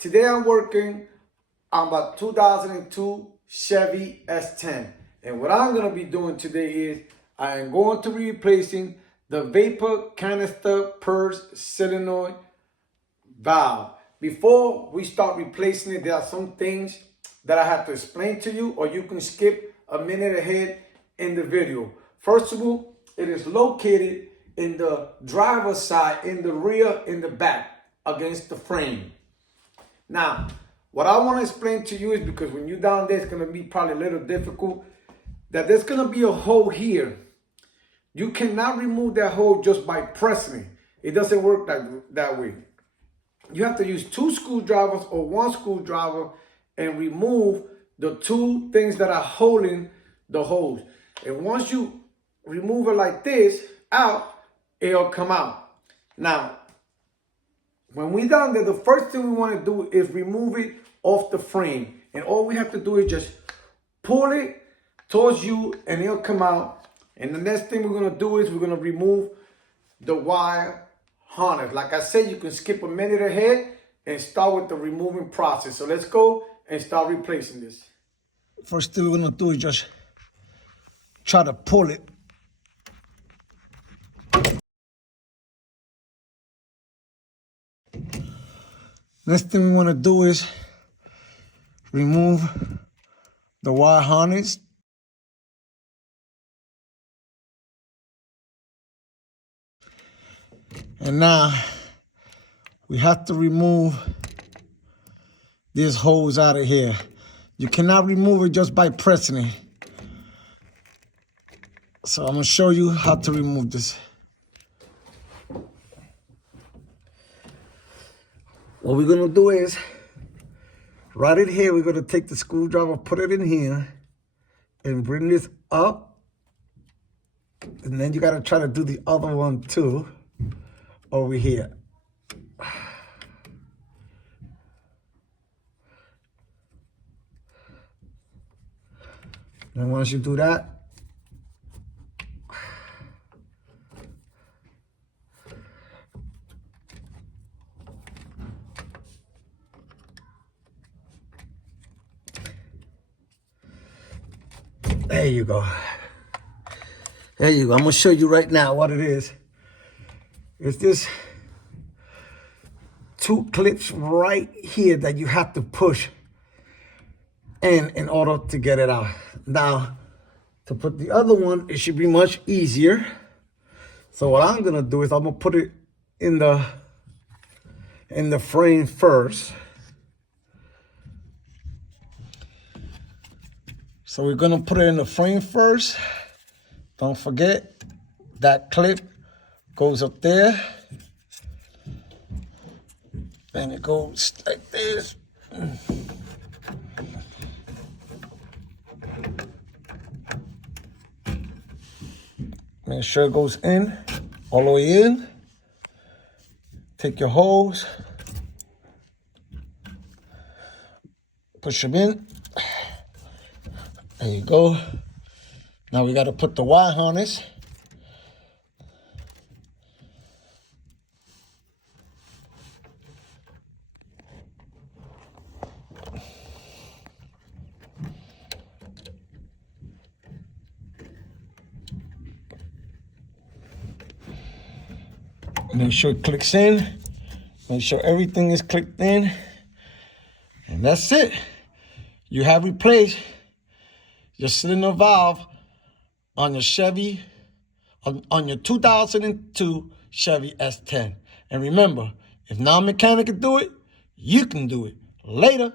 Today I'm working on my 2002 Chevy S10. And what I'm going to be doing today is I am going to be replacing the vapor canister purge solenoid valve. Before we start replacing it, there are some things that I have to explain to you, or you can skip a minute ahead in the video. First of all, it is located in the driver's side, in the rear, in the back, against the frame. Now, what I want to explain to you is, because when you're down there, it's going to be probably a little difficult, that there's going to be a hole here. You cannot remove that hole just by pressing it. It doesn't work that way. You have to use 2 screwdrivers or 1 screwdriver and remove the 2 things that are holding the hose. And once you remove it like this out, it'll come out. Now, when we're done there, the first thing we want to do is remove it off the frame. And all we have to do is just pull it towards you and it'll come out. And the next thing we're going to do is we're going to remove the wire harness. Like I said, you can skip a minute ahead and start with the removing process. So let's go and start replacing this. First thing we're going to do is just try to pull it. Next thing we want to do is remove the wire harness. And now we have to remove this hose out of here. You cannot remove it just by pressing it. So I'm going to show you how to remove this. What we're going to do is, right in here, we're going to take the screwdriver, put it in here, and bring this up. And then you got to try to do the other one too, over here. And once you do that, there you go. There you go. I'm going to show you right now what it is. It's this 2 clips right here that you have to push in order to get it out. Now, to put the other one, it should be much easier. So what I'm going to do is I'm going to put it in the frame first. So we're going to put it in the frame first. Don't forget, that clip goes up there. And it goes like this. Make sure it goes in, all the way in. Take your hose. Push them in. There you go. Now we got to put the wire harness. Make sure it clicks in. Make sure everything is clicked in. And that's it. You have replaced your cylinder valve on your Chevy, on your 2002 Chevy S10. And remember, if non-mechanic can do it, you can do it. Later.